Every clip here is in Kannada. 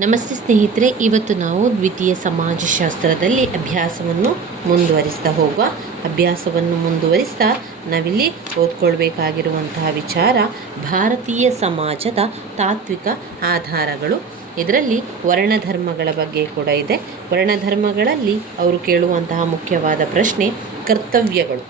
ನಮಸ್ತೆ ಸ್ನೇಹಿತರೆ, ಇವತ್ತು ನಾವು ದ್ವಿತೀಯ ಸಮಾಜಶಾಸ್ತ್ರದಲ್ಲಿ ಅಭ್ಯಾಸವನ್ನು ಮುಂದುವರಿಸ್ತಾ ನಾವಿಲ್ಲಿ ಓದ್ಕೊಳ್ಬೇಕಾಗಿರುವಂತಹ ವಿಚಾರ ಭಾರತೀಯ ಸಮಾಜದ ತಾತ್ವಿಕ ಆಧಾರಗಳು. ಇದರಲ್ಲಿ ವರ್ಣಧರ್ಮಗಳ ಬಗ್ಗೆ ಕೂಡ ಇದೆ. ವರ್ಣಧರ್ಮಗಳಲ್ಲಿ ಅವರು ಕೇಳುವಂತಹ ಮುಖ್ಯವಾದ ಪ್ರಶ್ನೆ ಕರ್ತವ್ಯಗಳು.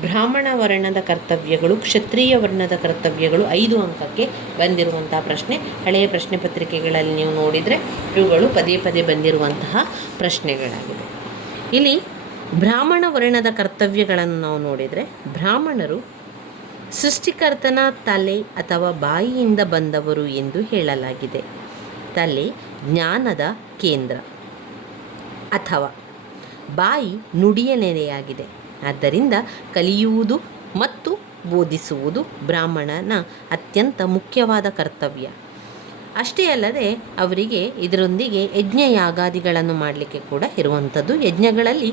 ಬ್ರಾಹ್ಮಣ ವರ್ಣದ ಕರ್ತವ್ಯಗಳು, ಕ್ಷತ್ರಿಯ ವರ್ಣದ ಕರ್ತವ್ಯಗಳು 5 ಅಂಕಕ್ಕೆ ಬಂದಿರುವಂತಹ ಪ್ರಶ್ನೆ. ಹಳೆಯ ಪ್ರಶ್ನೆ ಪತ್ರಿಕೆಗಳಲ್ಲಿ ನೀವು ನೋಡಿದರೆ ಇವುಗಳು ಪದೇ ಪದೇ ಬಂದಿರುವಂತಹ ಪ್ರಶ್ನೆಗಳಾಗಿದೆ. ಇಲ್ಲಿ ಬ್ರಾಹ್ಮಣ ವರ್ಣದ ಕರ್ತವ್ಯಗಳನ್ನು ನಾವು ನೋಡಿದರೆ, ಬ್ರಾಹ್ಮಣರು ಸೃಷ್ಟಿಕರ್ತನ ತಲೆ ಅಥವಾ ಬಾಯಿಯಿಂದ ಬಂದವರು ಎಂದು ಹೇಳಲಾಗಿದೆ. ತಲೆ ಜ್ಞಾನದ ಕೇಂದ್ರ ಅಥವಾ ಬಾಯಿ ನುಡಿಯ ನೆಲೆಯಾಗಿದೆ. ಆದ್ದರಿಂದ ಕಲಿಯುವುದು ಮತ್ತು ಬೋಧಿಸುವುದು ಬ್ರಾಹ್ಮಣನ ಅತ್ಯಂತ ಮುಖ್ಯವಾದ ಕರ್ತವ್ಯ. ಅಷ್ಟೇ ಅಲ್ಲದೆ ಅವರಿಗೆ ಇದರೊಂದಿಗೆ ಯಜ್ಞ ಯಾಗಾದಿಗಳನ್ನು ಮಾಡಲಿಕ್ಕೆ ಕೂಡ ಇರುವಂಥದ್ದು. ಯಜ್ಞಗಳಲ್ಲಿ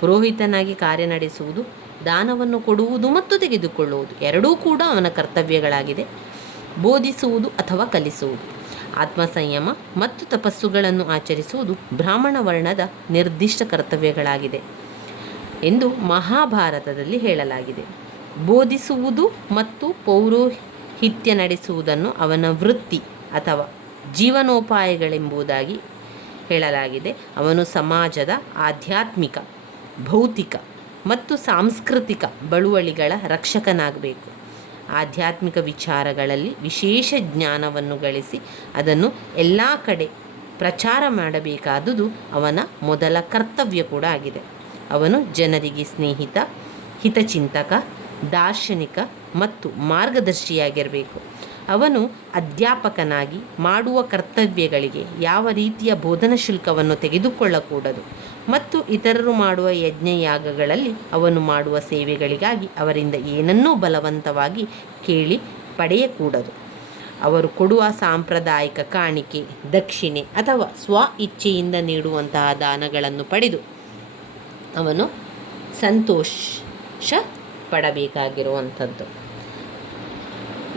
ಪುರೋಹಿತನಾಗಿ ಕಾರ್ಯ ನಡೆಸುವುದು, ದಾನವನ್ನು ಕೊಡುವುದು ಮತ್ತು ತೆಗೆದುಕೊಳ್ಳುವುದು ಎರಡೂ ಕೂಡ ಅವನ ಕರ್ತವ್ಯಗಳಾಗಿದೆ. ಬೋಧಿಸುವುದು ಅಥವಾ ಕಲಿಸುವುದು, ಆತ್ಮಸಂಯಮ ಮತ್ತು ತಪಸ್ಸುಗಳನ್ನು ಆಚರಿಸುವುದು ಬ್ರಾಹ್ಮಣ ವರ್ಣದ ನಿರ್ದಿಷ್ಟ ಕರ್ತವ್ಯಗಳಾಗಿದೆ ಎಂದು ಮಹಾಭಾರತದಲ್ಲಿ ಹೇಳಲಾಗಿದೆ. ಬೋಧಿಸುವುದು ಮತ್ತು ಪೌರೋಹಿತ್ಯ ನಡೆಸುವುದನ್ನು ಅವನ ವೃತ್ತಿ ಅಥವಾ ಜೀವನೋಪಾಯಗಳೆಂಬುದಾಗಿ ಹೇಳಲಾಗಿದೆ. ಅವನು ಸಮಾಜದ ಆಧ್ಯಾತ್ಮಿಕ, ಭೌತಿಕ ಮತ್ತು ಸಾಂಸ್ಕೃತಿಕ ಬಳುವಳಿಗಳ ರಕ್ಷಕನಾಗಬೇಕು. ಆಧ್ಯಾತ್ಮಿಕ ವಿಚಾರಗಳಲ್ಲಿ ವಿಶೇಷ ಜ್ಞಾನವನ್ನು ಗಳಿಸಿ ಅದನ್ನು ಎಲ್ಲ ಕಡೆ ಪ್ರಚಾರ ಮಾಡಬೇಕಾದುದು ಅವನ ಮೊದಲ ಕರ್ತವ್ಯ ಕೂಡ ಆಗಿದೆ. ಅವನು ಜನರಿಗೆ ಸ್ನೇಹಿತ, ಹಿತಚಿಂತಕ, ದಾರ್ಶನಿಕ ಮತ್ತು ಮಾರ್ಗದರ್ಶಿಯಾಗಿರಬೇಕು. ಅವನು ಅಧ್ಯಾಪಕನಾಗಿ ಮಾಡುವ ಕರ್ತವ್ಯಗಳಿಗೆ ಯಾವ ರೀತಿಯ ಬೋಧನಾ ಶುಲ್ಕವನ್ನು ತೆಗೆದುಕೊಳ್ಳಕೂಡದು ಮತ್ತು ಇತರರು ಮಾಡುವ ಯಜ್ಞಯಾಗಗಳಲ್ಲಿ ಅವನು ಮಾಡುವ ಸೇವೆಗಳಿಗಾಗಿ ಅವರಿಂದ ಏನನ್ನೂ ಬಲವಂತವಾಗಿ ಕೇಳಿ ಪಡೆಯಕೂಡದು. ಅವರು ಕೊಡುವ ಸಾಂಪ್ರದಾಯಿಕ ಕಾಣಿಕೆ, ದಕ್ಷಿಣೆ ಅಥವಾ ಸ್ವ ಇಚ್ಛೆಯಿಂದ ನೀಡುವಂತಹ ದಾನಗಳನ್ನು ಪಡೆದು ಅವನು ಸಂತೋಷ ಪಡಬೇಕಾಗಿರುವಂಥದ್ದು.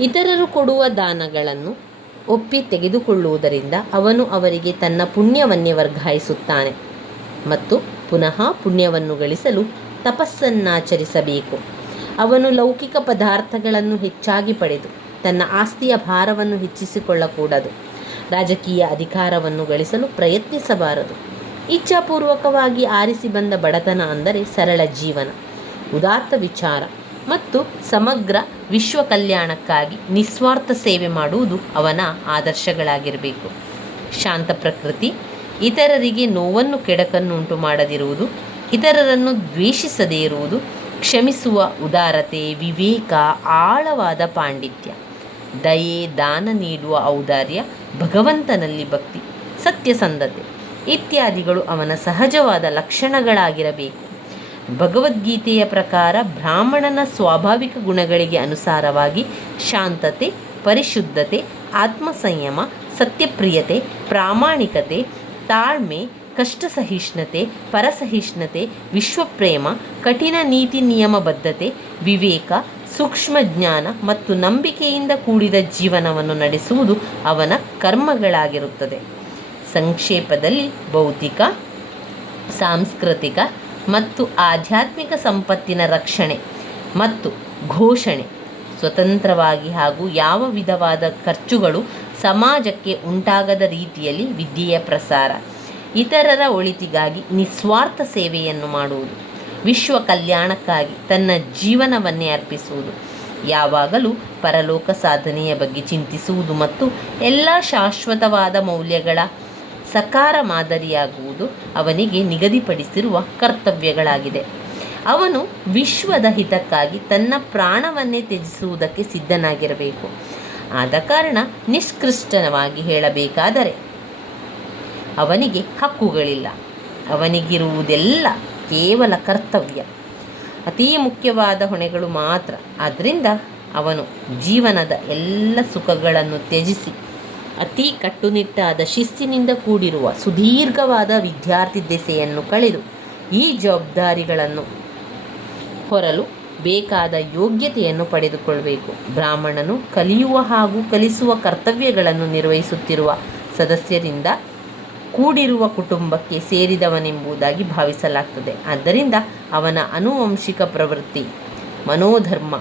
ಇತರರು ಕೊಡುವ ದಾನಗಳನ್ನು ಒಪ್ಪಿ ತೆಗೆದುಕೊಳ್ಳುವುದರಿಂದ ಅವನು ಅವರಿಗೆ ತನ್ನ ಪುಣ್ಯವನ್ನೇ ವರ್ಗಾಯಿಸುತ್ತಾನೆ ಮತ್ತು ಪುನಃ ಪುಣ್ಯವನ್ನು ಗಳಿಸಲು ತಪಸ್ಸನ್ನಾಚರಿಸಬೇಕು. ಅವನು ಲೌಕಿಕ ಪದಾರ್ಥಗಳನ್ನು ಹೆಚ್ಚಾಗಿ ಪಡೆದು ತನ್ನ ಆಸ್ತಿಯ ಭಾರವನ್ನು ಹೆಚ್ಚಿಸಿಕೊಳ್ಳಕೂಡದು. ರಾಜಕೀಯ ಅಧಿಕಾರವನ್ನು ಗಳಿಸಲು ಪ್ರಯತ್ನಿಸಬಾರದು. ಇಚ್ಛಾಪೂರ್ವಕವಾಗಿ ಆರಿಸಿ ಬಂದ ಬಡತನ ಅಂದರೆ ಸರಳ ಜೀವನ, ಉದಾತ್ತ ವಿಚಾರ ಮತ್ತು ಸಮಗ್ರ ವಿಶ್ವ ಕಲ್ಯಾಣಕ್ಕಾಗಿ ನಿಸ್ವಾರ್ಥ ಸೇವೆ ಮಾಡುವುದು ಅವನ ಆದರ್ಶಗಳಾಗಿರಬೇಕು. ಶಾಂತ ಪ್ರಕೃತಿ, ಇತರರಿಗೆ ನೋವನ್ನು ಕೆಡಕನ್ನುಂಟು ಮಾಡದಿರುವುದು, ಇತರರನ್ನು ದ್ವೇಷಿಸದೇ ಇರುವುದು, ಕ್ಷಮಿಸುವ ಉದಾರತೆ, ವಿವೇಕ, ಆಳವಾದ ಪಾಂಡಿತ್ಯ, ದಯೆ, ದಾನ ನೀಡುವ ಔದಾರ್ಯ, ಭಗವಂತನಲ್ಲಿ ಭಕ್ತಿ, ಸತ್ಯಸಂಧತೆ ಇತ್ಯಾದಿಗಳು ಅವನ ಸಹಜವಾದ ಲಕ್ಷಣಗಳಾಗಿರಬೇಕು. ಭಗವದ್ಗೀತೆಯ ಪ್ರಕಾರ ಬ್ರಾಹ್ಮಣನ ಸ್ವಾಭಾವಿಕ ಗುಣಗಳಿಗೆ ಅನುಸಾರವಾಗಿ ಶಾಂತತೆ, ಪರಿಶುದ್ಧತೆ, ಆತ್ಮಸಂಯಮ, ಸತ್ಯಪ್ರಿಯತೆ, ಪ್ರಾಮಾಣಿಕತೆ, ತಾಳ್ಮೆ, ಕಷ್ಟಸಹಿಷ್ಣುತೆ, ಪರಸಹಿಷ್ಣುತೆ, ವಿಶ್ವಪ್ರೇಮ, ಕಠಿಣ ನೀತಿ ನಿಯಮಬದ್ಧತೆ, ವಿವೇಕ, ಸೂಕ್ಷ್ಮ ಜ್ಞಾನ ಮತ್ತು ನಂಬಿಕೆಯಿಂದ ಕೂಡಿದ ಜೀವನವನ್ನು ನಡೆಸುವುದು ಅವನ ಕರ್ಮಗಳಾಗಿರುತ್ತದೆ. ಸಂಕ್ಷೇಪದಲ್ಲಿ ಭೌತಿಕ, ಸಾಂಸ್ಕೃತಿಕ ಮತ್ತು ಆಧ್ಯಾತ್ಮಿಕ ಸಂಪತ್ತಿನ ರಕ್ಷಣೆ ಮತ್ತು ಘೋಷಣೆ, ಸ್ವತಂತ್ರವಾಗಿ ಹಾಗೂ ಯಾವ ವಿಧವಾದ ಖರ್ಚುಗಳು ಸಮಾಜಕ್ಕೆ ಉಂಟಾಗದ ರೀತಿಯಲ್ಲಿ ವಿದ್ಯೆಯ ಪ್ರಸಾರ, ಇತರರ ಒಳಿತಿಗಾಗಿ ನಿಸ್ವಾರ್ಥ ಸೇವೆಯನ್ನು ಮಾಡುವುದು, ವಿಶ್ವ ಕಲ್ಯಾಣಕ್ಕಾಗಿ ತನ್ನ ಜೀವನವನ್ನೇ ಅರ್ಪಿಸುವುದು, ಯಾವಾಗಲೂ ಪರಲೋಕ ಸಾಧನೆಯ ಬಗ್ಗೆ ಚಿಂತಿಸುವುದು ಮತ್ತು ಎಲ್ಲ ಶಾಶ್ವತವಾದ ಮೌಲ್ಯಗಳ ಸಕಾರ ಮಾದರಿಯಾಗುವುದು ಅವನಿಗೆ ನಿಗದಿಪಡಿಸಿರುವ ಕರ್ತವ್ಯಗಳಾಗಿದೆ. ಅವನು ವಿಶ್ವದ ಹಿತಕ್ಕಾಗಿ ತನ್ನ ಪ್ರಾಣವನ್ನೇ ತ್ಯಜಿಸುವುದಕ್ಕೆ ಸಿದ್ಧನಾಗಿರಬೇಕು. ಆದ ಕಾರಣ ನಿಷ್ಕೃಷ್ಟವಾಗಿ ಹೇಳಬೇಕಾದರೆ ಅವನಿಗೆ ಹಕ್ಕುಗಳಿಲ್ಲ. ಅವನಿಗಿರುವುದೆಲ್ಲ ಕೇವಲ ಕರ್ತವ್ಯ, ಅತೀ ಮುಖ್ಯವಾದ ಹೊಣೆಗಳು ಮಾತ್ರ. ಆದ್ದರಿಂದ ಅವನು ಜೀವನದ ಎಲ್ಲ ಸುಖಗಳನ್ನು ತ್ಯಜಿಸಿ ಅತಿ ಕಟ್ಟುನಿಟ್ಟಾದ ಶಿಸ್ತಿನಿಂದ ಕೂಡಿರುವ ಸುದೀರ್ಘವಾದ ವಿದ್ಯಾರ್ಥಿ ದೆಸೆಯನ್ನು ಕಳೆದು ಈ ಜವಾಬ್ದಾರಿಗಳನ್ನು ಹೊರಲು ಬೇಕಾದ ಯೋಗ್ಯತೆಯನ್ನು ಪಡೆದುಕೊಳ್ಳಬೇಕು. ಬ್ರಾಹ್ಮಣನು ಕಲಿಯುವ ಹಾಗೂ ಕಲಿಸುವ ಕರ್ತವ್ಯಗಳನ್ನು ನಿರ್ವಹಿಸುತ್ತಿರುವ ಸದಸ್ಯರಿಂದ ಕೂಡಿರುವ ಕುಟುಂಬಕ್ಕೆ ಸೇರಿದವನೆಂಬುದಾಗಿ ಭಾವಿಸಲಾಗ್ತದೆ. ಆದ್ದರಿಂದ ಅವನ ಆನುವಂಶಿಕ ಪ್ರವೃತ್ತಿ, ಮನೋಧರ್ಮ,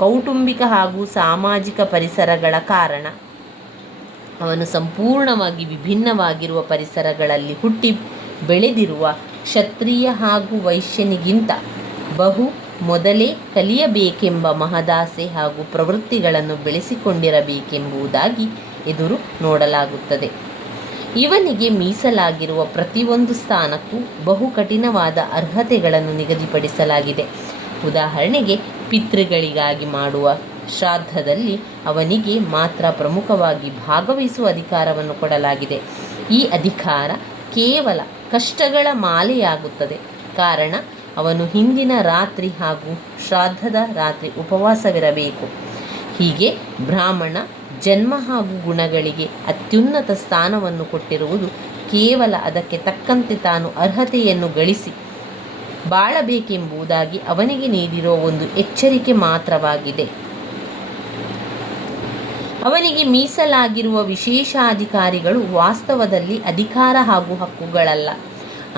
ಕೌಟುಂಬಿಕ ಹಾಗೂ ಸಾಮಾಜಿಕ ಪರಿಸರಗಳ ಕಾರಣ ಅವನು ಸಂಪೂರ್ಣವಾಗಿ ವಿಭಿನ್ನವಾಗಿರುವ ಪರಿಸರಗಳಲ್ಲಿ ಹುಟ್ಟಿ ಬೆಳೆದಿರುವ ಕ್ಷತ್ರಿಯ ಹಾಗೂ ವೈಶ್ಯನಿಗಿಂತ ಬಹು ಮೊದಲೇ ಕಲಿಯಬೇಕೆಂಬ ಮಹದಾಸೆ ಹಾಗೂ ಪ್ರವೃತ್ತಿಗಳನ್ನು ಬೆಳೆಸಿಕೊಂಡಿರಬೇಕೆಂಬುದಾಗಿ ಎದುರು ನೋಡಲಾಗುತ್ತದೆ. ಇವನಿಗೆ ಮೀಸಲಾಗಿರುವ ಪ್ರತಿಯೊಂದು ಸ್ಥಾನಕ್ಕೂ ಬಹು ಕಠಿಣವಾದ ಅರ್ಹತೆಗಳನ್ನು ನಿಗದಿಪಡಿಸಲಾಗಿದೆ. ಉದಾಹರಣೆಗೆ, ಪಿತೃಗಳಿಗಾಗಿ ಮಾಡುವ ಶ್ರಾದ್ದದಲ್ಲಿ ಅವನಿಗೆ ಮಾತ್ರ ಪ್ರಮುಖವಾಗಿ ಭಾಗವಹಿಸುವ ಅಧಿಕಾರವನ್ನು ಕೊಡಲಾಗಿದೆ. ಈ ಅಧಿಕಾರ ಕೇವಲ ಕಷ್ಟಗಳ ಮಾಲೆಯಾಗುತ್ತದೆ, ಕಾರಣ ಅವನು ಹಿಂದಿನ ರಾತ್ರಿ ಹಾಗೂ ಶ್ರಾದ್ದದ ರಾತ್ರಿ ಉಪವಾಸವಿರಬೇಕು. ಹೀಗೆ ಬ್ರಾಹ್ಮಣ ಜನ್ಮ ಹಾಗೂ ಗುಣಗಳಿಗೆ ಅತ್ಯುನ್ನತ ಸ್ಥಾನವನ್ನು ಕೊಟ್ಟಿರುವುದು ಕೇವಲ ಅದಕ್ಕೆ ತಕ್ಕಂತೆ ತಾನು ಅರ್ಹತೆಯನ್ನು ಗಳಿಸಿ ಬಾಳಬೇಕೆಂಬುದಾಗಿ ಅವನಿಗೆ ನೀಡಿರುವ ಒಂದು ಎಚ್ಚರಿಕೆ ಮಾತ್ರವಾಗಿದೆ. ಅವನಿಗೆ ಮೀಸಲಾಗಿರುವ ವಿಶೇಷಾಧಿಕಾರಿಗಳು ವಾಸ್ತವದಲ್ಲಿ ಅಧಿಕಾರ ಹಾಗೂ ಹಕ್ಕುಗಳಲ್ಲ,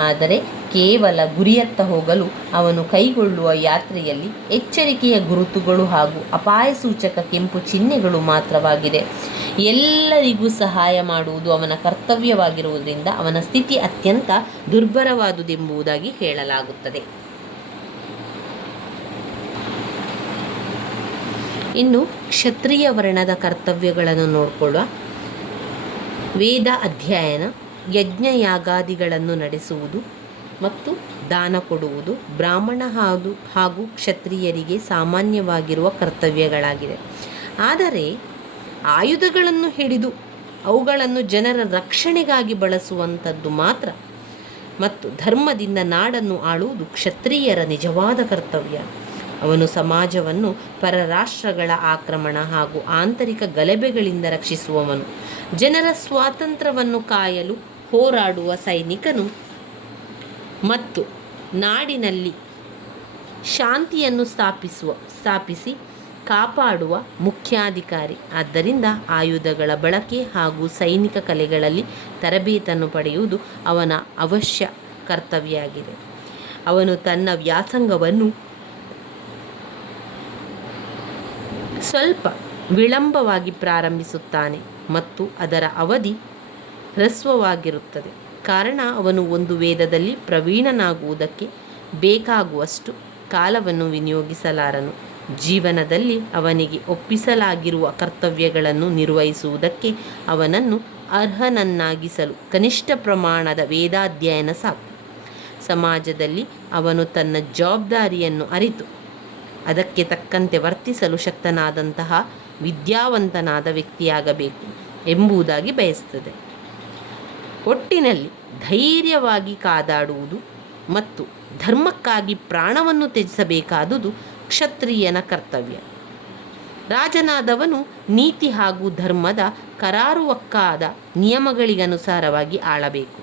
ಆದರೆ ಕೇವಲ ಗುರಿಯತ್ತ ಹೋಗಲು ಅವನು ಕೈಗೊಳ್ಳುವ ಯಾತ್ರೆಯಲ್ಲಿ ಎಚ್ಚರಿಕೆಯ ಗುರುತುಗಳು ಹಾಗೂ ಅಪಾಯ ಸೂಚಕ ಕೆಂಪು ಚಿಹ್ನೆಗಳು ಮಾತ್ರವಾಗಿದೆ. ಎಲ್ಲರಿಗೂ ಸಹಾಯ ಮಾಡುವುದು ಅವನ ಕರ್ತವ್ಯವಾಗಿರುವುದರಿಂದ ಅವನ ಸ್ಥಿತಿ ಅತ್ಯಂತ ದುರ್ಬಲವಾದುದೆಂಬುದಾಗಿ ಹೇಳಲಾಗುತ್ತದೆ. ಇನ್ನು ಕ್ಷತ್ರಿಯ ವರ್ಣದ ಕರ್ತವ್ಯಗಳನ್ನು ನೋಡಿಕೊಳ್ಳುವ. ವೇದ ಅಧ್ಯಯನ, ಯಜ್ಞಯಾಗಾದಿಗಳನ್ನು ನಡೆಸುವುದು ಮತ್ತು ದಾನ ಕೊಡುವುದು ಬ್ರಾಹ್ಮಣ ಹಾಗೂ ಕ್ಷತ್ರಿಯರಿಗೆ ಸಾಮಾನ್ಯವಾಗಿರುವ ಕರ್ತವ್ಯಗಳಾಗಿದೆ. ಆದರೆ ಆಯುಧಗಳನ್ನು ಹಿಡಿದು ಅವುಗಳನ್ನು ಜನರ ರಕ್ಷಣೆಗಾಗಿ ಬಳಸುವಂಥದ್ದು ಮಾತ್ರ ಮತ್ತು ಧರ್ಮದಿಂದ ನಾಡನ್ನು ಆಳುವುದು ಕ್ಷತ್ರಿಯರ ನಿಜವಾದ ಕರ್ತವ್ಯ. ಅವನು ಸಮಾಜವನ್ನು ಪರರಾಷ್ಟ್ರಗಳ ಆಕ್ರಮಣ ಹಾಗೂ ಆಂತರಿಕ ಗಲಭೆಗಳಿಂದ ರಕ್ಷಿಸುವವನು. ಜನರ ಸ್ವಾತಂತ್ರ್ಯವನ್ನು ಕಾಯಲು ಹೋರಾಡುವ ಸೈನಿಕನು ಮತ್ತು ನಾಡಿನಲ್ಲಿ ಶಾಂತಿಯನ್ನು ಸ್ಥಾಪಿಸಿ ಕಾಪಾಡುವ ಮುಖ್ಯಾಧಿಕಾರಿ. ಆದ್ದರಿಂದ ಆಯುಧಗಳ ಬಳಕೆ ಹಾಗೂ ಸೈನಿಕ ಕಲೆಗಳಲ್ಲಿ ತರಬೇತನ್ನು ಪಡೆಯುವುದು ಅವನ ಅವಶ್ಯ ಕರ್ತವ್ಯವಾಗಿದೆ. ಅವನು ತನ್ನ ವ್ಯಾಸಂಗವನ್ನು ಸ್ವಲ್ಪ ವಿಳಂಬವಾಗಿ ಪ್ರಾರಂಭಿಸುತ್ತಾನೆ ಮತ್ತು ಅದರ ಅವಧಿ ಹ್ರಸ್ವವಾಗಿರುತ್ತದೆ, ಕಾರಣ ಅವನು ಒಂದು ವೇದದಲ್ಲಿ ಪ್ರವೀಣನಾಗುವುದಕ್ಕೆ ಬೇಕಾಗುವಷ್ಟು ಕಾಲವನ್ನು ವಿನಿಯೋಗಿಸಲಾರನು. ಜೀವನದಲ್ಲಿ ಅವನಿಗೆ ಒಪ್ಪಿಸಲಾಗಿರುವ ಕರ್ತವ್ಯಗಳನ್ನು ನಿರ್ವಹಿಸುವುದಕ್ಕೆ ಅವನನ್ನು ಅರ್ಹನನ್ನಾಗಿಸಲು ಕನಿಷ್ಠ ಪ್ರಮಾಣದ ವೇದಾಧ್ಯಯನ ಸಾಕು. ಸಮಾಜದಲ್ಲಿ ಅವನು ತನ್ನ ಜವಾಬ್ದಾರಿಯನ್ನು ಅರಿತು ಅದಕ್ಕೆ ತಕ್ಕಂತೆ ವರ್ತಿಸಲು ಶಕ್ತನಾದಂತಹ ವಿದ್ಯಾವಂತನಾದ ವ್ಯಕ್ತಿಯಾಗಬೇಕು ಎಂಬುದಾಗಿ ಬಯಸುತ್ತದೆ. ಒಟ್ಟಿನಲ್ಲಿ ಧೈರ್ಯವಾಗಿ ಕಾದಾಡುವುದು ಮತ್ತು ಧರ್ಮಕ್ಕಾಗಿ ಪ್ರಾಣವನ್ನು ತ್ಯಜಿಸಬೇಕಾದುದು ಕ್ಷತ್ರಿಯನ ಕರ್ತವ್ಯ. ರಾಜನಾದವನು ನೀತಿ ಹಾಗೂ ಧರ್ಮದ ಕರಾರುವಕ್ಕಾದ ನಿಯಮಗಳಿಗನುಸಾರವಾಗಿ ಆಳಬೇಕು.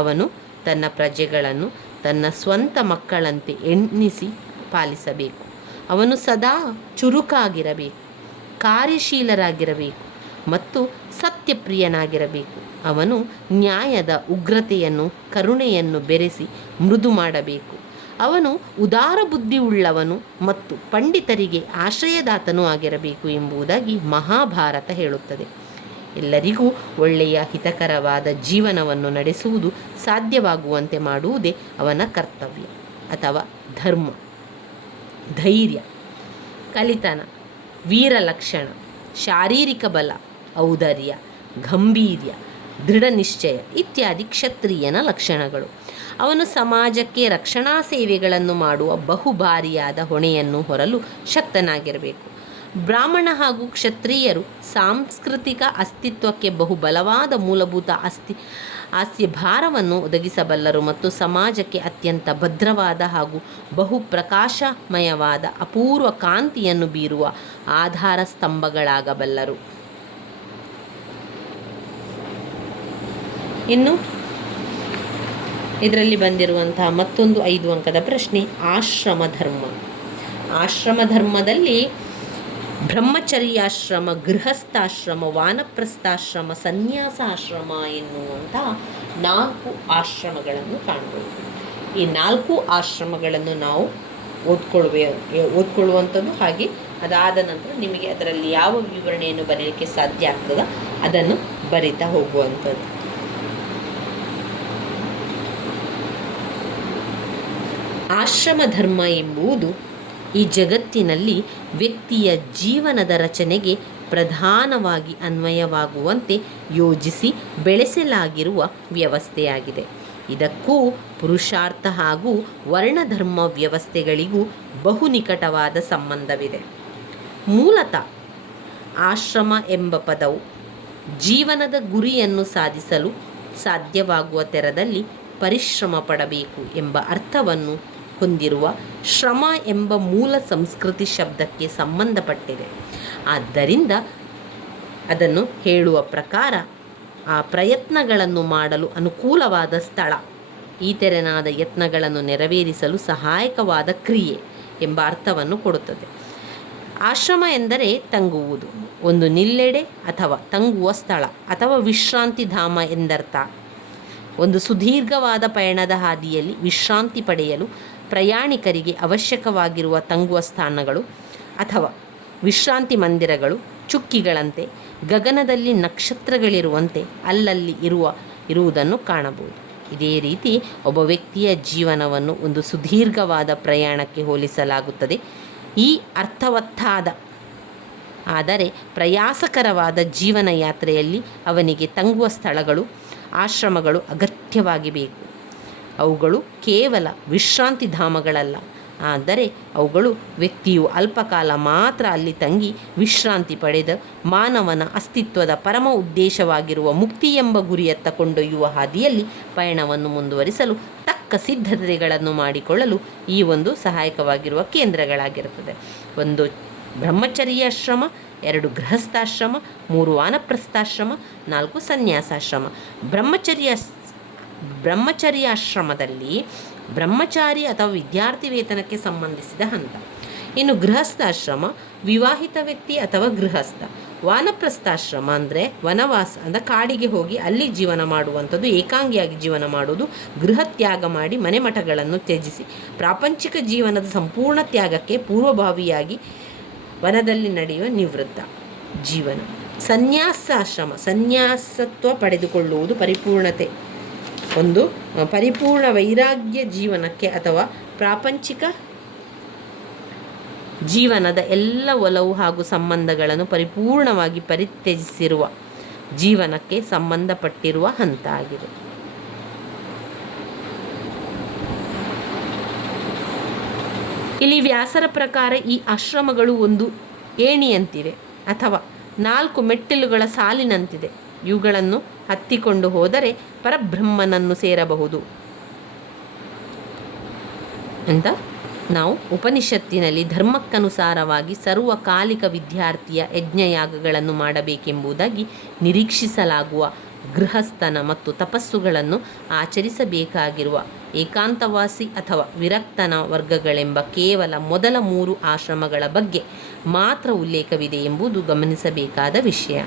ಅವನು ತನ್ನ ಪ್ರಜೆಗಳನ್ನು ತನ್ನ ಸ್ವಂತ ಮಕ್ಕಳಂತೆ ಎಣ್ಣಿಸಿ ಪಾಲಿಸಬೇಕು. ಅವನು ಸದಾ ಚುರುಕಾಗಿರಬೇಕು, ಕಾರ್ಯಶೀಲರಾಗಿರಬೇಕು ಮತ್ತು ಸತ್ಯಪ್ರಿಯನಾಗಿರಬೇಕು. ಅವನು ನ್ಯಾಯದ ಉಗ್ರತೆಯನ್ನು ಕರುಣೆಯನ್ನು ಬೆರೆಸಿ ಮೃದು ಮಾಡಬೇಕು. ಅವನು ಉದಾರ ಬುದ್ಧಿಯುಳ್ಳವನು ಮತ್ತು ಪಂಡಿತರಿಗೆ ಆಶ್ರಯದಾತನೂ ಆಗಿರಬೇಕು ಎಂಬುದಾಗಿ ಮಹಾಭಾರತ ಹೇಳುತ್ತದೆ. ಎಲ್ಲರಿಗೂ ಒಳ್ಳೆಯ ಹಿತಕರವಾದ ಜೀವನವನ್ನು ನಡೆಸುವುದು ಸಾಧ್ಯವಾಗುವಂತೆ ಮಾಡುವುದೇ ಅವನ ಕರ್ತವ್ಯ ಅಥವಾ ಧರ್ಮ. ಧೈರ್ಯ, ಕಲಿತನ, ವೀರಲಕ್ಷಣ, ಶಾರೀರಿಕ ಬಲ, ಔದಾರ್ಯ, ಗಂಭೀರ್ಯ, ದೃಢ ನಿಶ್ಚಯ ಇತ್ಯಾದಿ ಕ್ಷತ್ರಿಯನ ಲಕ್ಷಣಗಳು. ಅವನು ಸಮಾಜಕ್ಕೆ ರಕ್ಷಣಾ ಸೇವೆಗಳನ್ನು ಮಾಡುವ ಬಹುಭಾರಿಯಾದ ಹೊಣೆಯನ್ನು ಹೊರಲು ಶಕ್ತನಾಗಿರಬೇಕು. ಬ್ರಾಹ್ಮಣ ಹಾಗೂ ಕ್ಷತ್ರಿಯರು ಸಾಂಸ್ಕೃತಿಕ ಅಸ್ತಿತ್ವಕ್ಕೆ ಬಹುಬಲವಾದ ಮೂಲಭೂತ ಆಸ್ತಿಭಾರವನ್ನು ಒದಗಿಸಬಲ್ಲರು ಮತ್ತು ಸಮಾಜಕ್ಕೆ ಅತ್ಯಂತ ಭದ್ರವಾದ ಹಾಗೂ ಬಹುಪ್ರಕಾಶಮಯವಾದ ಅಪೂರ್ವ ಕಾಂತಿಯನ್ನು ಬೀರುವ ಆಧಾರ ಸ್ತಂಭಗಳಾಗಬಲ್ಲರು. ಇನ್ನು ಇದರಲ್ಲಿ ಬಂದಿರುವಂತಹ ಮತ್ತೊಂದು 5 ಅಂಕದ ಪ್ರಶ್ನೆ, ಆಶ್ರಮ ಧರ್ಮ. ಆಶ್ರಮ ಧರ್ಮದಲ್ಲಿ ಬ್ರಹ್ಮಚರ್ಯಾಶ್ರಮ, ಗೃಹಸ್ಥಾಶ್ರಮ, ವಾನಪ್ರಸ್ಥಾಶ್ರಮ, ಸನ್ಯಾಸಾಶ್ರಮ ಎನ್ನುವಂಥ 4 ಆಶ್ರಮಗಳನ್ನು ಕಾಣಬಹುದು. ಈ 4 ಆಶ್ರಮಗಳನ್ನು ನಾವು ಓದ್ಕೊಳ್ಳುವಂಥದ್ದು. ಹಾಗೆ ಅದಾದ ನಂತರ ನಿಮಗೆ ಅದರಲ್ಲಿ ಯಾವ ವಿವರಣೆಯನ್ನು ಬರೆಯಲಿಕ್ಕೆ ಸಾಧ್ಯ ಆಗ್ತದ ಅದನ್ನು ಬರಿತಾ ಹೋಗುವಂಥದ್ದು. ಆಶ್ರಮ ಧರ್ಮ ಎಂಬುದು ಈ ಜಗತ್ತಿನಲ್ಲಿ ವ್ಯಕ್ತಿಯ ಜೀವನದ ರಚನೆಗೆ ಪ್ರಧಾನವಾಗಿ ಅನ್ವಯವಾಗುವಂತೆ ಯೋಜಿಸಿ ಬೆಳೆಸಲಾಗಿರುವ ವ್ಯವಸ್ಥೆಯಾಗಿದೆ. ಇದಕ್ಕೂ ಪುರುಷಾರ್ಥ ಹಾಗೂ ವರ್ಣಧರ್ಮ ವ್ಯವಸ್ಥೆಗಳಿಗೂ ಬಹು ನಿಕಟವಾದ ಸಂಬಂಧವಿದೆ. ಮೂಲತಃ ಆಶ್ರಮ ಎಂಬ ಪದವು ಜೀವನದ ಗುರಿಯನ್ನು ಸಾಧಿಸಲು ಸಾಧ್ಯವಾಗುವ ತೆರದಲ್ಲಿ ಪರಿಶ್ರಮ ಪಡಬೇಕು ಎಂಬ ಅರ್ಥವನ್ನು ಹೊಂದಿರುವ ಶ್ರಮ ಎಂಬ ಮೂಲ ಸಂಸ್ಕೃತಿ ಶಬ್ದಕ್ಕೆ ಸಂಬಂಧಪಟ್ಟಿದೆ. ಆದ್ದರಿಂದ ಅದನ್ನು ಹೇಳುವ ಪ್ರಕಾರ ಆ ಪ್ರಯತ್ನಗಳನ್ನು ಮಾಡಲು ಅನುಕೂಲವಾದ ಸ್ಥಳ, ಈ ತೆರನಾದ ಯತ್ನಗಳನ್ನು ನೆರವೇರಿಸಲು ಸಹಾಯಕವಾದ ಕ್ರಿಯೆ ಎಂಬ ಅರ್ಥವನ್ನು ಕೊಡುತ್ತದೆ. ಆಶ್ರಮ ಎಂದರೆ ತಂಗುವುದು, ಒಂದು ನಿಲ್ಲೆಡೆ ಅಥವಾ ತಂಗುವ ಸ್ಥಳ ಅಥವಾ ವಿಶ್ರಾಂತಿ ಧಾಮ ಎಂದರ್ಥ. ಒಂದು ಸುದೀರ್ಘವಾದ ಪಯಣದ ಹಾದಿಯಲ್ಲಿ ವಿಶ್ರಾಂತಿ ಪಡೆಯಲು ಪ್ರಯಾಣಿಕರಿಗೆ ಅವಶ್ಯಕವಾಗಿರುವ ತಂಗುವ ಸ್ಥಾನಗಳು ಅಥವಾ ವಿಶ್ರಾಂತಿ ಮಂದಿರಗಳು ಚುಕ್ಕಿಗಳಂತೆ ಗಗನದಲ್ಲಿ ನಕ್ಷತ್ರಗಳಿರುವಂತೆ ಅಲ್ಲಲ್ಲಿ ಇರುವುದನ್ನು ಕಾಣಬಹುದು. ಇದೇ ರೀತಿ ಒಬ್ಬ ವ್ಯಕ್ತಿಯ ಜೀವನವನ್ನು ಒಂದು ಸುದೀರ್ಘವಾದ ಪ್ರಯಾಣಕ್ಕೆ ಹೋಲಿಸಲಾಗುತ್ತದೆ. ಈ ಅರ್ಥವತ್ತಾದ ಆದರೆ ಪ್ರಯಾಸಕರವಾದ ಜೀವನ ಯಾತ್ರೆಯಲ್ಲಿ ಅವನಿಗೆ ತಂಗುವ ಸ್ಥಳಗಳು, ಆಶ್ರಮಗಳು ಅಗತ್ಯವಾಗಿ ಬೇಕು. ಅವುಗಳು ಕೇವಲ ವಿಶ್ರಾಂತಿ ಧಾಮಗಳಲ್ಲ, ಆದರೆ ಅವುಗಳು ವ್ಯಕ್ತಿಯು ಅಲ್ಪಕಾಲ ಮಾತ್ರ ಅಲ್ಲಿ ತಂಗಿ ವಿಶ್ರಾಂತಿ ಪಡೆದ ಮಾನವನ ಅಸ್ತಿತ್ವದ ಪರಮ ಉದ್ದೇಶವಾಗಿರುವ ಮುಕ್ತಿ ಎಂಬ ಗುರಿಯತ್ತ ಕೊಂಡೊಯ್ಯುವ ಹಾದಿಯಲ್ಲಿ ಪಯಣವನ್ನು ಮುಂದುವರಿಸಲು ತಕ್ಕ ಸಿದ್ಧತೆಗಳನ್ನು ಮಾಡಿಕೊಳ್ಳಲು ಈ ಒಂದು ಸಹಾಯಕವಾಗಿರುವ ಕೇಂದ್ರಗಳಾಗಿರುತ್ತದೆ. 1 ಬ್ರಹ್ಮಚರ್ಯಾಶ್ರಮ, 2 ಗೃಹಸ್ಥಾಶ್ರಮ, 3 ವಾನಪ್ರಸ್ಥಾಶ್ರಮ, 4 ಸನ್ಯಾಸಾಶ್ರಮ. ಬ್ರಹ್ಮಚರ್ಯಾಶ್ರಮದಲ್ಲಿ ಬ್ರಹ್ಮಚಾರಿ ಅಥವಾ ವಿದ್ಯಾರ್ಥಿ ವೇತನಕ್ಕೆ ಸಂಬಂಧಿಸಿದ ಹಂತ. ಇನ್ನು ಗೃಹಸ್ಥಾಶ್ರಮ ವಿವಾಹಿತ ವ್ಯಕ್ತಿ ಅಥವಾ ಗೃಹಸ್ಥ. ವಾನಪ್ರಸ್ಥಾಶ್ರಮ ಅಂದರೆ ವನವಾಸ, ಅಂದರೆ ಕಾಡಿಗೆ ಹೋಗಿ ಅಲ್ಲಿ ಜೀವನ ಮಾಡುವಂಥದ್ದು, ಏಕಾಂಗಿಯಾಗಿ ಜೀವನ ಮಾಡುವುದು. ಗೃಹ ತ್ಯಾಗ ಮಾಡಿ ಮನೆ ಮಠಗಳನ್ನು ತ್ಯಜಿಸಿ ಪ್ರಾಪಂಚಿಕ ಜೀವನದ ಸಂಪೂರ್ಣ ತ್ಯಾಗಕ್ಕೆ ಪೂರ್ವಭಾವಿಯಾಗಿ ವನದಲ್ಲಿ ನಡೆಯುವ ನಿವೃತ್ತ ಜೀವನ. ಸನ್ಯಾಸಾಶ್ರಮ ಸನ್ಯಾಸತ್ವ ಪಡೆದುಕೊಳ್ಳುವುದು, ಪರಿಪೂರ್ಣತೆ, ಒಂದು ಪರಿಪೂರ್ಣ ವೈರಾಗ್ಯ ಜೀವನಕ್ಕೆ ಅಥವಾ ಪ್ರಾಪಂಚಿಕ ಜೀವನದ ಎಲ್ಲ ಒಲವು ಹಾಗೂ ಸಂಬಂಧಗಳನ್ನು ಪರಿಪೂರ್ಣವಾಗಿ ಪರಿತ್ಯಜಿಸಿರುವ ಜೀವನಕ್ಕೆ ಸಂಬಂಧಪಟ್ಟಿರುವ ಹಂತ ಆಗಿದೆ. ಇಲ್ಲಿ ವ್ಯಾಸರ ಪ್ರಕಾರ ಈ ಆಶ್ರಮಗಳು ಒಂದು ಏಣಿಯಂತಿವೆ ಅಥವಾ 4 ಮೆಟ್ಟಿಲುಗಳ ಸಾಲಿನಂತಿದೆ. ಇವುಗಳನ್ನು ಹತ್ತಿಕೊಂಡು ಹೋದರೆ ಪರಬ್ರಹ್ಮನನ್ನು ಸೇರಬಹುದು ಅಂತ ನಾವು ಉಪನಿಷತ್ತಿನಲ್ಲಿ ಧರ್ಮಕ್ಕನುಸಾರವಾಗಿ ಸರ್ವಕಾಲಿಕ ವಿದ್ಯಾರ್ಥಿಯ ಯಜ್ಞಯಾಗಗಳನ್ನು ಮಾಡಬೇಕೆಂಬುದಾಗಿ ನಿರೀಕ್ಷಿಸಲಾಗುವ ಗೃಹಸ್ಥನ ಮತ್ತು ತಪಸ್ಸುಗಳನ್ನು ಆಚರಿಸಬೇಕಾಗಿರುವ ಏಕಾಂತವಾಸಿ ಅಥವಾ ವಿರಕ್ತನ ವರ್ಗಗಳೆಂಬ ಕೇವಲ ಮೊದಲ 3 ಆಶ್ರಮಗಳ ಬಗ್ಗೆ ಮಾತ್ರ ಉಲ್ಲೇಖವಿದೆ ಎಂಬುದು ಗಮನಿಸಬೇಕಾದ ವಿಷಯ.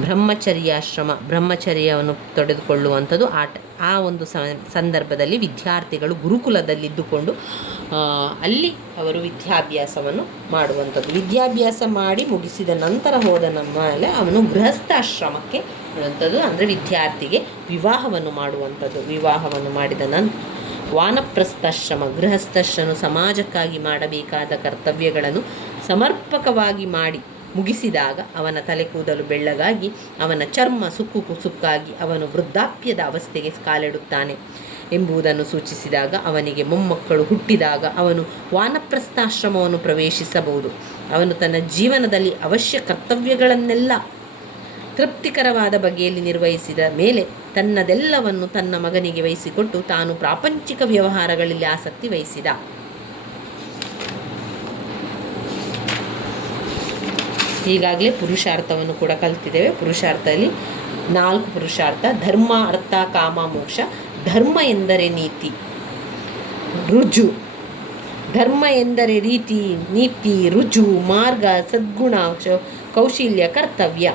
ಬ್ರಹ್ಮಚರ್ಯಾಶ್ರಮ ಬ್ರಹ್ಮಚರ್ಯವನ್ನು ತೊಡೆದುಕೊಳ್ಳುವಂಥದ್ದು. ಆ ಒಂದು ಸಂದರ್ಭದಲ್ಲಿ ವಿದ್ಯಾರ್ಥಿಗಳು ಗುರುಕುಲದಲ್ಲಿದ್ದುಕೊಂಡು ಅಲ್ಲಿ ಅವರು ವಿದ್ಯಾಭ್ಯಾಸವನ್ನು ಮಾಡುವಂಥದ್ದು. ವಿದ್ಯಾಭ್ಯಾಸ ಮಾಡಿ ಮುಗಿಸಿದ ನಂತರ ಹೋದ ಮೇಲೆ ಅವನು ಗೃಹಸ್ಥಾಶ್ರಮಕ್ಕೆ ಅನ್ನುವಂಥದ್ದು, ಅಂದರೆ ವಿದ್ಯಾರ್ಥಿಗೆ ವಿವಾಹವನ್ನು ಮಾಡುವಂಥದ್ದು. ವಿವಾಹವನ್ನು ಮಾಡಿದ ನಂತರ ವಾನಪ್ರಸ್ಥಾಶ್ರಮ ಗೃಹಸ್ಥಾಶ್ರಮ ಸಮಾಜಕ್ಕಾಗಿ ಮಾಡಬೇಕಾದ ಕರ್ತವ್ಯಗಳನ್ನು ಸಮರ್ಪಕವಾಗಿ ಮಾಡಿ ಮುಗಿಸಿದಾಗ ಅವನ ತಲೆ ಕೂದಲು ಬೆಳ್ಳಗಾಗಿ, ಅವನ ಚರ್ಮ ಸುಕ್ಕಾಗಿ ಅವನು ವೃದ್ಧಾಪ್ಯದ ಅವಸ್ಥೆಗೆ ಕಾಲಿಡುತ್ತಾನೆ ಎಂಬುದನ್ನು ಸೂಚಿಸಿದಾಗ, ಅವನಿಗೆ ಮೊಮ್ಮಕ್ಕಳು ಹುಟ್ಟಿದಾಗ ಅವನು ವಾನಪ್ರಸ್ಥಾಶ್ರಮವನ್ನು ಪ್ರವೇಶಿಸಬಹುದು. ಅವನು ತನ್ನ ಜೀವನದಲ್ಲಿ ಅವಶ್ಯ ಕರ್ತವ್ಯಗಳನ್ನೆಲ್ಲ ತೃಪ್ತಿಕರವಾದ ಬಗೆಯಲ್ಲಿ ನಿರ್ವಹಿಸಿದ ಮೇಲೆ ತನ್ನದೆಲ್ಲವನ್ನು ತನ್ನ ಮಗನಿಗೆ ವಹಿಸಿಕೊಟ್ಟು ತಾನು ಪ್ರಾಪಂಚಿಕ ವ್ಯವಹಾರಗಳಲ್ಲಿ ಆಸಕ್ತಿ ವಹಿಸಿದ. ಈಗಾಗಲೇ ಪುರುಷಾರ್ಥವನ್ನು ಕೂಡ ಕಲಿತಿದ್ದೇವೆ. ಪುರುಷಾರ್ಥದಲ್ಲಿ 4 ಪುರುಷಾರ್ಥ: ಧರ್ಮ, ಅರ್ಥ, ಕಾಮ, ಮೋಕ್ಷ. ಧರ್ಮ ಎಂದರೆ ನೀತಿ, ರುಜು. ಧರ್ಮ ಎಂದರೆ ರೀತಿ, ನೀತಿ, ರುಜು, ಮಾರ್ಗ, ಸದ್ಗುಣ, ಕೌಶಲ್ಯ, ಕರ್ತವ್ಯ.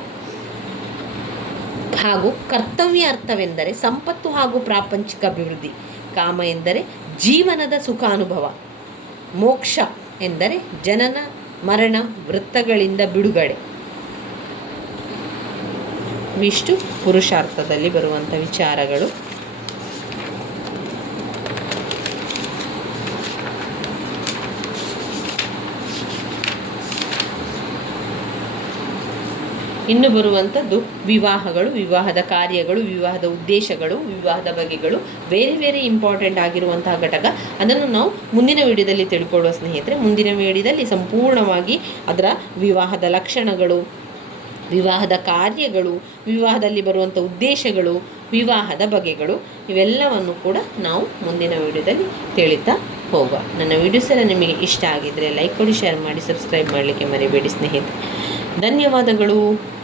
ಹಾಗೂ ಕರ್ತವ್ಯ ಅರ್ಥವೆಂದರೆ ಸಂಪತ್ತು ಹಾಗೂ ಪ್ರಾಪಂಚಿಕ ಅಭಿವೃದ್ಧಿ. ಕಾಮ ಎಂದರೆ ಜೀವನದ ಸುಖಾನುಭವ. ಮೋಕ್ಷ ಎಂದರೆ ಜನನ ಮರಣ ವೃತ್ತಗಳಿಂದ ಬಿಡುಗಡೆ. ಇಷ್ಟು ಪುರುಷಾರ್ಥದಲ್ಲಿ ಬರುವಂಥ ವಿಚಾರಗಳು. ಇನ್ನು ಬರುವಂಥದ್ದು ವಿವಾಹಗಳು, ವಿವಾಹದ ಕಾರ್ಯಗಳು, ವಿವಾಹದ ಉದ್ದೇಶಗಳು, ವಿವಾಹದ ಬಗೆಗಳು, ಬೇರೆ ಬೇರೆ ಇಂಪಾರ್ಟೆಂಟ್ ಆಗಿರುವಂತಹ ಘಟಕ. ಅದನ್ನು ನಾವು ಮುಂದಿನ ವಿಡಿಯೋದಲ್ಲಿ ತಿಳ್ಕೊಳ್ಳುವ ಸ್ನೇಹಿತರೆ. ಮುಂದಿನ ವಿಡಿಯೋದಲ್ಲಿ ಸಂಪೂರ್ಣವಾಗಿ ಅದರ ವಿವಾಹದ ಲಕ್ಷಣಗಳು, ವಿವಾಹದ ಕಾರ್ಯಗಳು, ವಿವಾಹದಲ್ಲಿ ಬರುವಂಥ ಉದ್ದೇಶಗಳು, ವಿವಾಹದ ಬಗೆಗಳು, ಇವೆಲ್ಲವನ್ನು ಕೂಡ ನಾವು ಮುಂದಿನ ವಿಡಿಯೋದಲ್ಲಿ ತಿಳಿತಾ ಹೋಗುವ. ನನ್ನ ವಿಡಿಯೋಸ್ ಎಲ್ಲ ನಿಮಗೆ ಇಷ್ಟ ಆಗಿದ್ದರೆ ಲೈಕ್ ಕೊಡಿ, ಶೇರ್ ಮಾಡಿ, ಸಬ್ಸ್ಕ್ರೈಬ್ ಮಾಡಲಿಕ್ಕೆ ಮರಿಬೇಡಿ ಸ್ನೇಹಿತರೆ. ಧನ್ಯವಾದಗಳು.